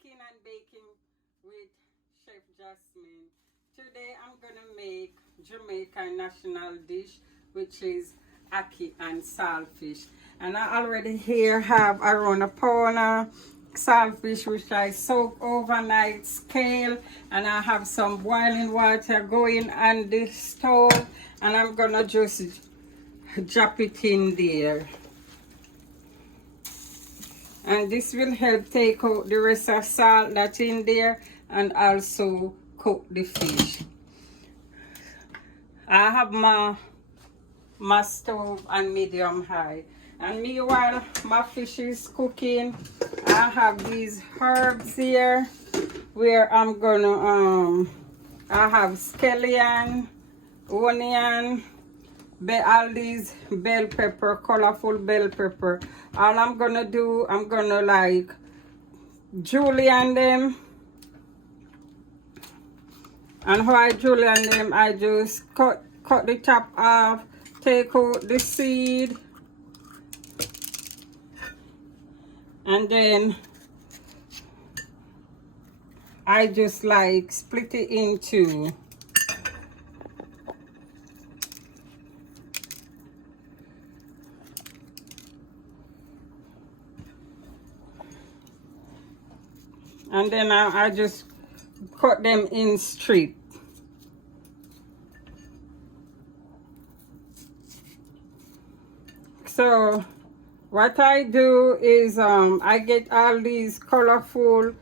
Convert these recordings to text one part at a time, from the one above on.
Cooking and Baking with Chef Jasmine. Today I'm gonna make Jamaican national dish, which is ackee and saltfish. And I already here have around a pound of saltfish which I soak overnight, scale, and I have some boiling water going on the stove, and I'm gonna just drop it in there. And this will help take out the rest of salt that's in there and also cook the fish. I have my stove on medium high, and meanwhile my fish is cooking, I have these herbs here where I'm gonna I have scallion, onion, all these bell pepper, colorful bell pepper. All I'm gonna do, I'm gonna like julienne them. And how I julienne them, I just cut the top off, take out the seed, and then I just like split it in two. And then I just cut them in strip. So what I do is I get all these colorful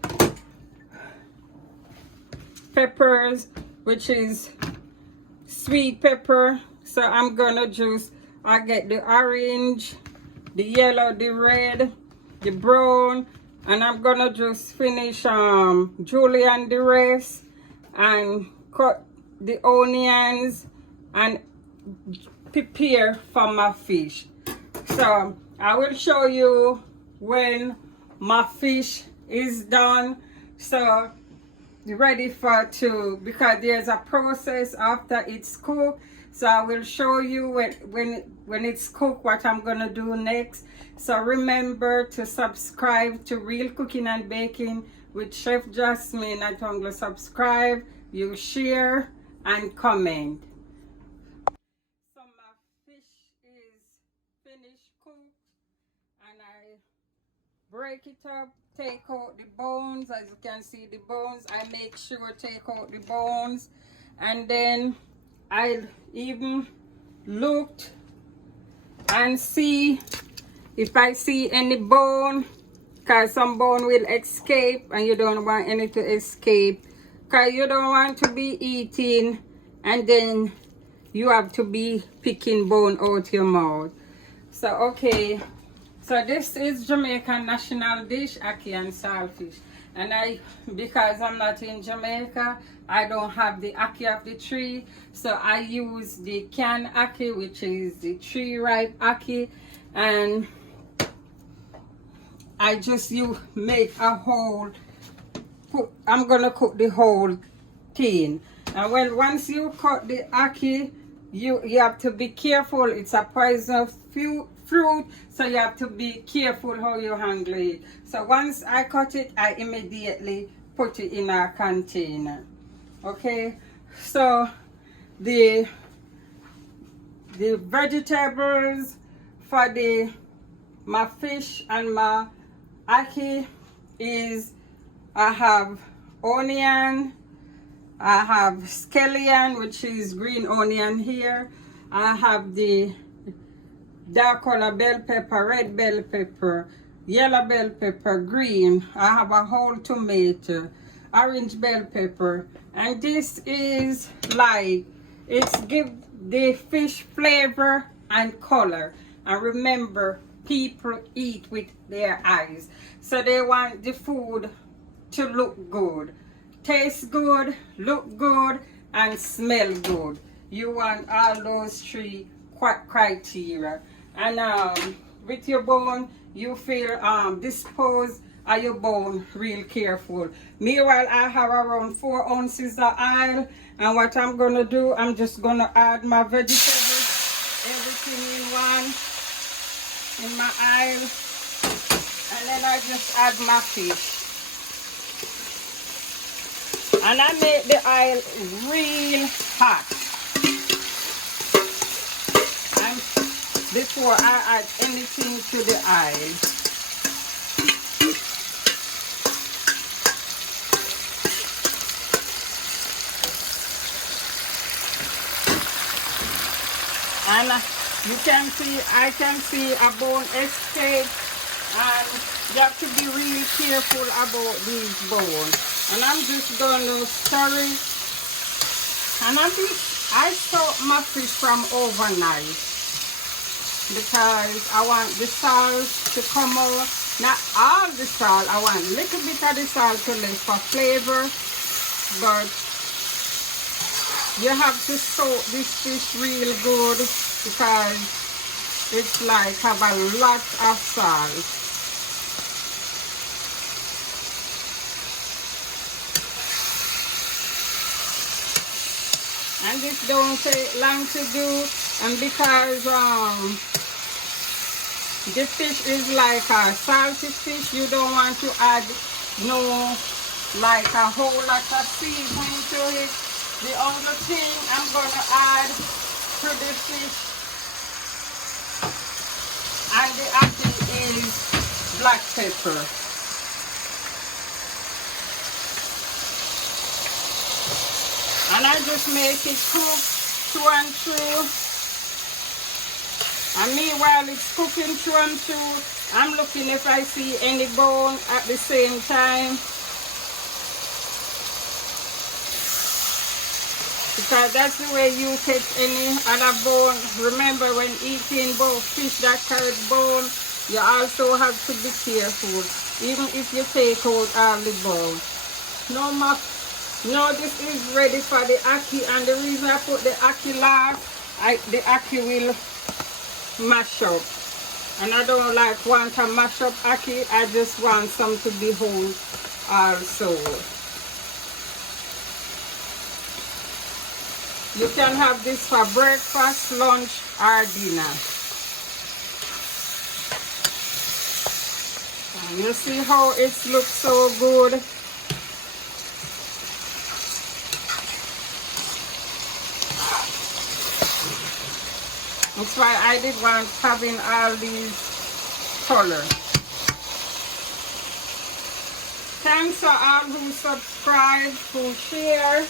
peppers, which is sweet pepper. So I'm gonna I get the orange, the yellow, the red, the brown, and I'm gonna just finish julienne the rest and cut the onions and prepare for my fish. So I will show you when my fish is done, so ready because there's a process after it's cooked. So I will show you when it's cooked what I'm gonna do next. So remember to subscribe to Real Cooking and Baking with Chef Jasmine at Tumblr. Subscribe, you share and comment. So my fish is finished cooked, and I break it up, take out the bones. As you can see the bones, I make sure take out the bones, and then I even looked and see if I see any bone, because some bone will escape and you don't want any to escape, because you don't want to be eating and then you have to be picking bone out your mouth. So okay, so this is Jamaican national dish, ackee and saltfish. And because I'm not in Jamaica, I don't have the ackee of the tree, so I use the canned ackee, which is the tree ripe ackee, and I just make a whole. I'm gonna cook the whole thing. And once you cut the ackee, you have to be careful. It's a poisonous fruit, so you have to be careful how you handle it. So once I cut it, I immediately put it in a container. Okay, so the vegetables for my fish and my ackee is, I have onion, I have scallion, which is green onion here, I have the dark color bell pepper, red bell pepper, yellow bell pepper, green, I have a whole tomato, orange bell pepper, and this is like, it's give the fish flavor and color. And remember, people eat with their eyes, so they want the food to look good, taste good, look good, and smell good. You want all those three criteria. And with your bone, you feel dispose of your bone real careful. Meanwhile, I have around 4 ounces of oil, and what I'm gonna do, I'm just gonna add my vegetables, everything in my oil, and then I just add my fish. And I make the oil real hot. And before I add anything to the oil. And you can see, I can see a bone escape, and you have to be really careful about these bones. And I'm just going to stir it. And I soak my fish from overnight because I want the salt to come out. Not all the salt, I want a little bit of the salt to left for flavor, but you have to soak this fish real good because it's like have a lot of salt. And this don't take long to do, and because the fish is like a salty fish, you don't want to add no like a whole lot of seasoning to it. The other thing I'm gonna add to the fish and the apple is black pepper. And I just make it cook through and through. And meanwhile it's cooking through and through, I'm looking if I see any bone at the same time. Because that's the way you take any other bone. Remember, when eating both fish that carry bone, you also have to be careful, even if you take out all the bone. No, this is ready for the ackee, and the reason I put the ackee last, the ackee will mash up. And I don't want to mash up ackee, I just want some to be whole also. You can have this for breakfast, lunch, or dinner. And you see how it looks so good. That's why I did want having all these colors. Thanks to all who subscribe, who share,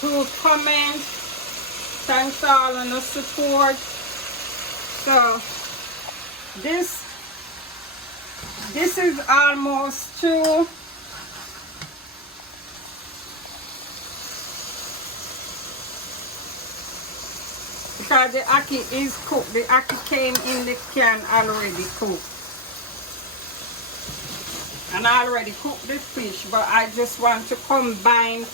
who comment. Thanks to all on the support. So this is almost two. Because the ackee is cooked. The ackee came in the can already cooked. And I already cooked the fish, but I just want to combine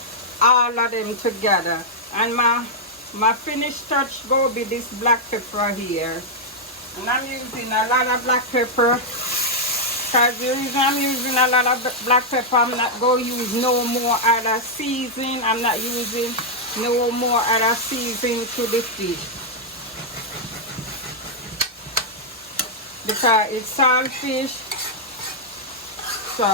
all of them together. And my finished touch will be this black pepper here. And I'm using a lot of black pepper. Because the reason I'm using a lot of black pepper, I'm not going to use no more other seasoning. I'm not using no more other seasoning to the fish. Because it's salt fish. So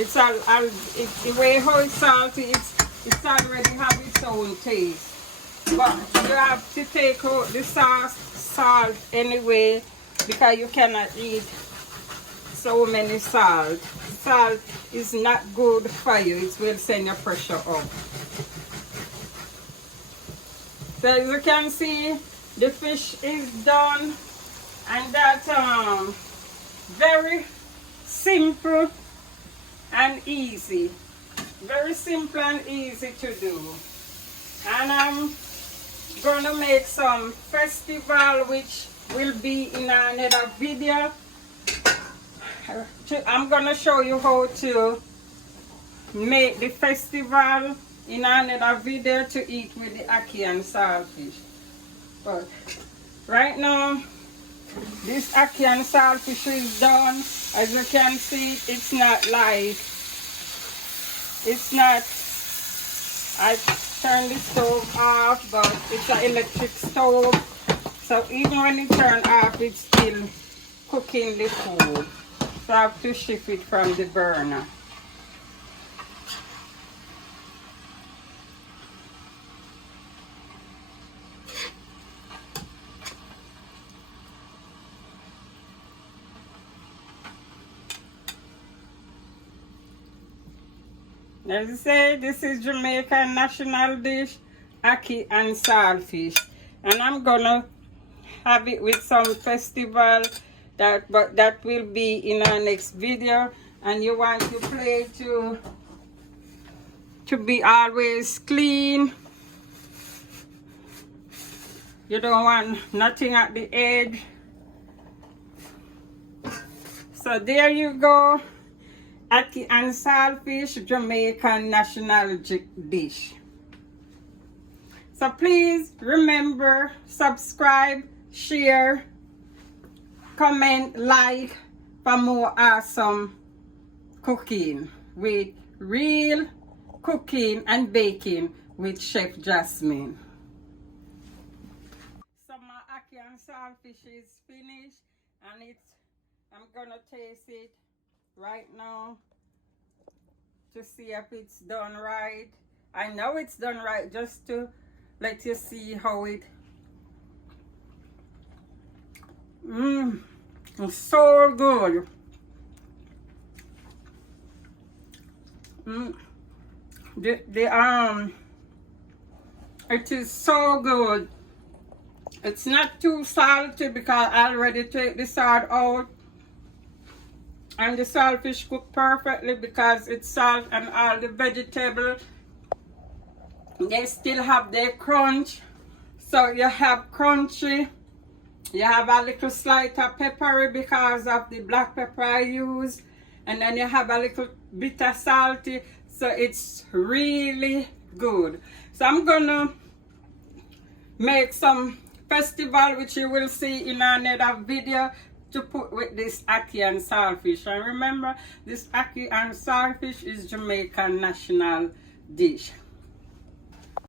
it's the way how it's salty, it's already have its own taste. But you have to take out the salt anyway, because you cannot eat so many salt. Salt is not good for you. It will send your pressure up. So as you can see, the fish is done, and that's very simple and easy. Very simple and easy to do. And I'm gonna make some festival, which will be in another video. I'm gonna show you how to make the festival in another video to eat with the ackee and saltfish. But right now, this ackee and saltfish is done. As you can see, it's not like, I turned the stove off, but it's an electric stove. So even when it turned off, it's still cooking the food. So I have to shift it from the burner. As I say, this is Jamaican national dish, ackee and saltfish. And I'm gonna have it with some festival but that will be in our next video. And you want your plate to be always clean. You don't want nothing at the edge. So there you go. Ackee and saltfish, Jamaican national dish. So please remember, subscribe, share, comment, like for more awesome cooking with real cooking and baking with Chef Jasmine. So my ackee and saltfish is finished, and I'm gonna taste it right now to see if it's done right. I know it's done right, just to let you see how it's so good. It is so good. It's not too salty because I already take the salt out. And the saltfish cook perfectly because it's salt, and all the vegetables, they still have their crunch. So you have crunchy, you have a little slight of peppery because of the black pepper I use, and then you have a little bit of salty. So it's really good. So I'm gonna make some festival, which you will see in another video, to put with this ackee and saltfish. And remember, this ackee and saltfish is Jamaican national dish.